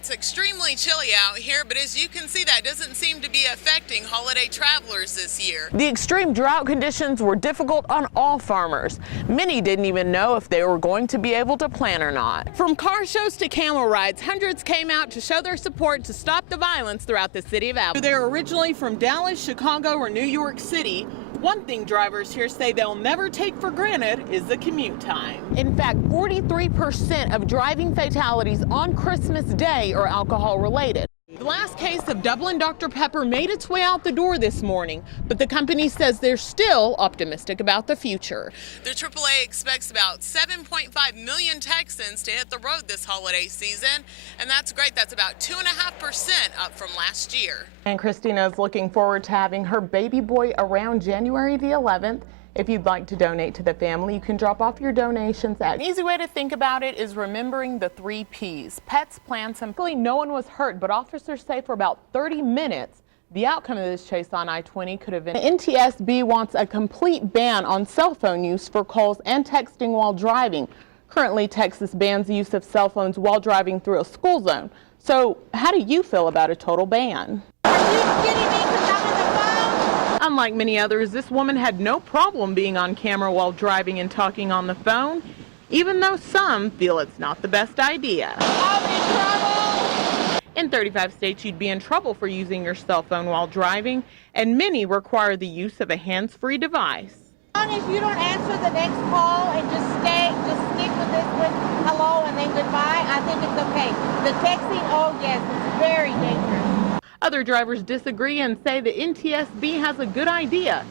It's extremely chilly out here, but as you can see, that doesn't seem to be affecting holiday travelers this year. The extreme drought conditions were difficult on all farmers. Many didn't even know if they were going to be able to plant or not. From car shows to camel rides, hundreds came out to show their support to stop the violence throughout the city of Abilene. They're originally from Dallas, Chicago, or New York City. One thing drivers here say they'll never take for granted is the commute time. In fact, 43% of driving fatalities on Christmas Day are alcohol related. The last case of Dublin Dr. Pepper made its way out the door this morning, but the company says they're still optimistic about the future. The AAA expects about 7.5 million Texans to hit the road this holiday season, and that's great. That's about 2.5% up from last year. And Christina is looking forward to having her baby boy around January the 11th. If you'd like to donate to the family, you can drop off your donations at. An easy way to think about it is remembering the 3 Ps: pets, plants, and really no one was hurt, but officers say for about 30 minutes, the outcome of this chase on I-20 could have been. The NTSB wants a complete ban on cell phone use for calls and texting while driving. Currently, Texas bans the use of cell phones while driving through a school zone. So how do you feel about a total ban? Are you kidding me? 'Cause I'm on the phone? Unlike many others, this woman had no problem being on camera while driving and talking on the phone, even though some feel it's not the best idea. I'm in trouble. In 35 states, you'd be in trouble for using your cell phone while driving, and many require the use of a hands-free device. As long as you don't answer the next call and just stick with this with hello and then goodbye, I think it's okay. The texting, oh yes, it's very dangerous. Other drivers disagree and say the NTSB has a good idea.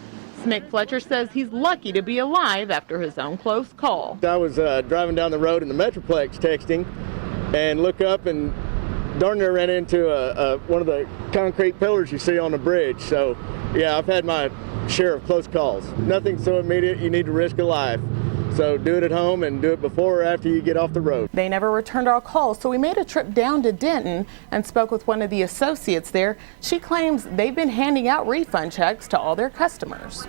Smick Fletcher says he's lucky to be alive after his own close call. I was driving down the road in the Metroplex texting and look up and darn near ran into one of the concrete pillars you see on the bridge. So yeah, I've had my share of close calls. Nothing so immediate you need to risk a life. So do it at home and do it before or after you get off the road. They never returned our calls, so we made a trip down to Denton and spoke with one of the associates there. She claims they've been handing out refund checks to all their customers.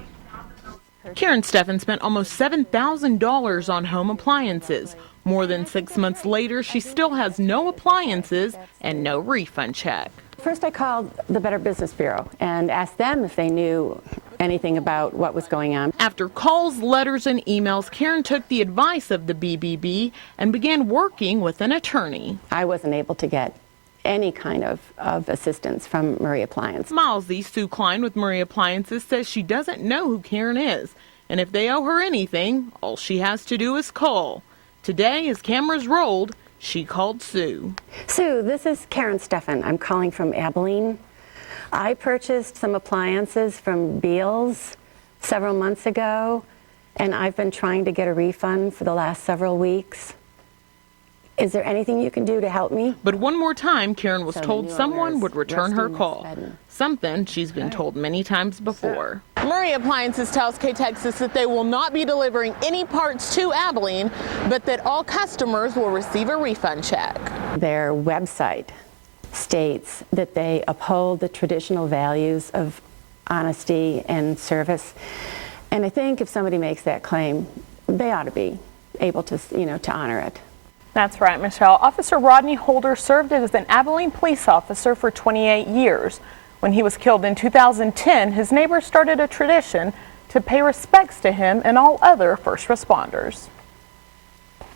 Karen Steffen spent almost $7,000 on home appliances. More than 6 months later, she still has no appliances and no refund check. First, I called the Better Business Bureau and asked them if they knew anything about what was going on. After calls, letters, and emails, Karen took the advice of the BBB and began working with an attorney. I wasn't able to get any kind of assistance from Murray Appliance. Milesy, Sue Klein with Murray Appliances, says she doesn't know who Karen is, and if they owe her anything, all she has to do is call. Today, as cameras rolled, she called Sue. Sue, this is Karen Steffen. I'm calling from Abilene. I purchased some appliances from Beals several months ago, and I've been trying to get a refund for the last several weeks. Is there anything you can do to help me? But one more time, Karen was told someone would return her call. Something she's been told many times before. Murray Appliances tells KTXS that they will not be delivering any parts to Abilene, but that all customers will receive a refund check. Their website states that they uphold the traditional values of honesty and service. And I think if somebody makes that claim, they ought to be able to, to honor it. That's right, Michelle. Officer Rodney Holder served as an Abilene police officer for 28 years. When he was killed in 2010, his neighbors started a tradition to pay respects to him and all other first responders.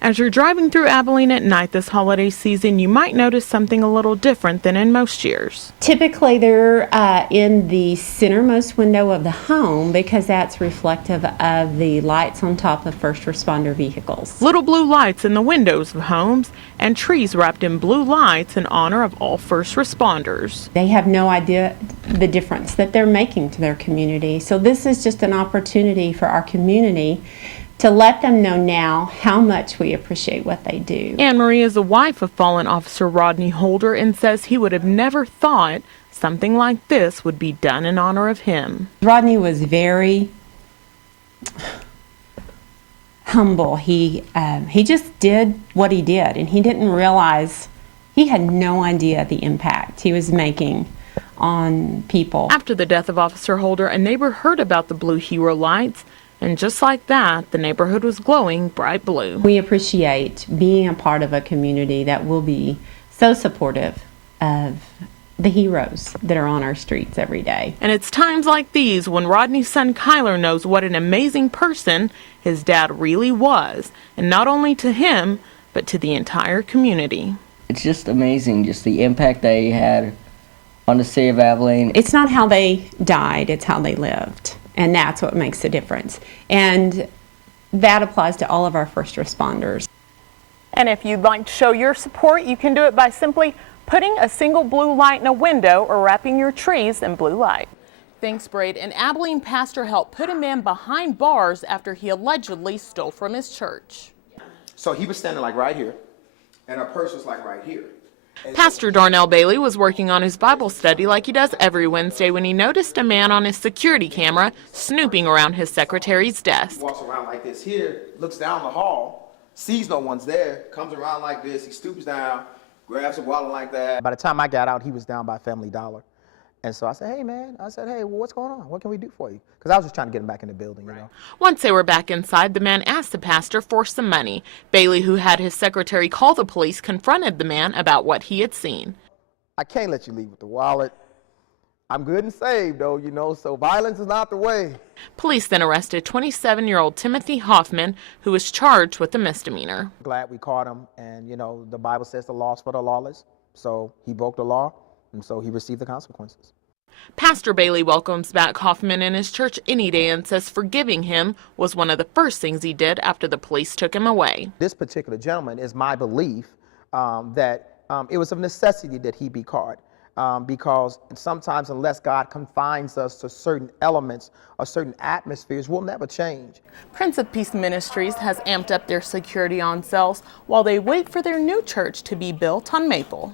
As you're driving through Abilene at night this holiday season, you might notice something a little different than in most years. Typically, they're in the centermost window of the home because that's reflective of the lights on top of first responder vehicles. Little blue lights in the windows of homes and trees wrapped in blue lights in honor of all first responders. They have no idea the difference that they're making to their community. So this is just an opportunity for our community to let them know now how much we appreciate what they do. Anne Marie is the wife of fallen Officer Rodney Holder and says he would have never thought something like this would be done in honor of him. Rodney was very humble. He just did what he did, and he didn't realize, he had no idea the impact he was making on people. After the death of Officer Holder, a neighbor heard about the blue hero lights, and just like that, the neighborhood was glowing bright blue. We appreciate being a part of a community that will be so supportive of the heroes that are on our streets every day. And it's times like these when Rodney's son Kyler knows what an amazing person his dad really was, and not only to him, but to the entire community. It's just amazing, just the impact they had on the city of Abilene. It's not how they died, it's how they lived. And that's what makes the difference. And that applies to all of our first responders. And if you'd like to show your support, you can do it by simply putting a single blue light in a window or wrapping your trees in blue light. Thanks, Britt. An Abilene pastor helped put a man behind bars after he allegedly stole from his church. So he was standing like right here, and our purse was like right here. Pastor Darnell Bailey was working on his Bible study like he does every Wednesday when he noticed a man on his security camera snooping around his secretary's desk. He walks around like this here, looks down the hall, sees no one's there, comes around like this, he stoops down, grabs a wallet like that. By the time I got out, he was down by Family Dollar. And so I said, hey, man, well, what's going on? What can we do for you? Because I was just trying to get him back in the building, you know. Once they were back inside, the man asked the pastor for some money. Bailey, who had his secretary call the police, confronted the man about what he had seen. I can't let you leave with the wallet. I'm good and saved, though, you know, so violence is not the way. Police then arrested 27-year-old Timothy Hoffman, who was charged with a misdemeanor. Glad we caught him, and, you know, the Bible says the law's for the lawless. So he broke the law, and so he received the consequences. Pastor Bailey welcomes back Hoffman in his church any day and says forgiving him was one of the first things he did after the police took him away. This particular gentleman, is my belief that it was of necessity that he be caught. Because sometimes unless God confines us to certain elements or certain atmospheres, we'll never change. Prince of Peace Ministries has amped up their security on cells while they wait for their new church to be built on Maple.